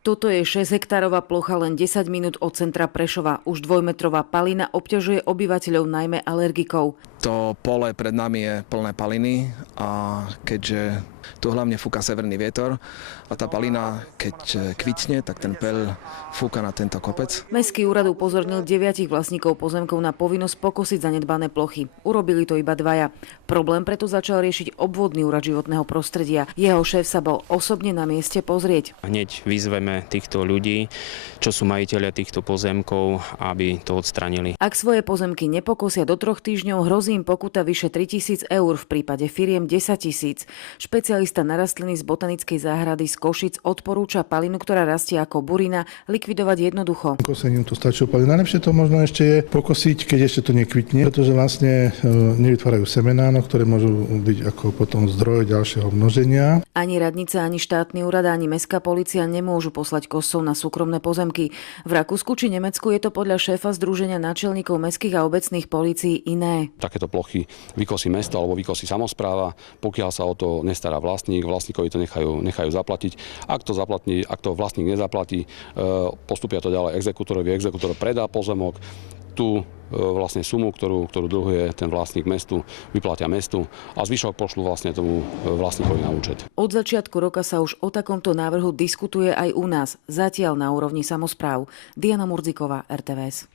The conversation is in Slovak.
Toto je 6-hektárová plocha len 10 minút od centra Prešova. Už 2-metrová palina obťažuje obyvateľov najmä alergikov. To pole pred nami je plné paliny a keďže tu hlavne fúka severný vietor a tá palina, keď kvitne, tak ten peľ fúka na tento kopec. Mestský úrad upozornil 9 vlastníkov pozemkov na povinnosť pokosiť zanedbané plochy. Urobili to iba 2. Problém preto začal riešiť obvodný úrad životného prostredia. Jeho šéf sa bol osobne na mieste pozrieť. Hneď vyzveme týchto ľudí, čo sú majitelia týchto pozemkov, aby to odstranili. Ak svoje pozemky nepokosia do 3 týždňov, hrozí im pokuta vyše 3 000 eur, v prípade firiem 10 000. Špecialista na rastliny z botanickej záhrady z Košic odporúča palinu, ktorá rastie ako burina, likvidovať jednoducho. Kosením to stačí opaliť. Najlepšie to možno ešte je pokosiť, keď ešte to nekvitne, pretože vlastne nevytvárajú semená, ktoré môžu byť ako potom zdroj ďalšieho množenia. Ani radnica, ani štátny úrad, ani mestská polícia nemôžu poslať kosov na súkromné pozemky. V Rakúsku či Nemecku je to podľa šéfa Združenia náčelníkov mestských a obecných polícií iné. Takéto plochy vykosí mesto alebo vykosí samospráva, pokiaľ sa o to nestará vlastník, vlastníkovi to nechajú zaplatiť. Ak to vlastník nezaplatí, postupia to ďalej exekutorovi, exekutor predá pozemok, tú vlastne sumu, ktorú dlhuje ten vlastník mestu, vyplatia mestu a zvyšok pošlu vlastne tomu vlastníkovi na účet. Od začiatku roka sa už o takomto návrhu diskutuje aj u nás, zatiaľ na úrovni samospráv. Diana Murziková, RTVS.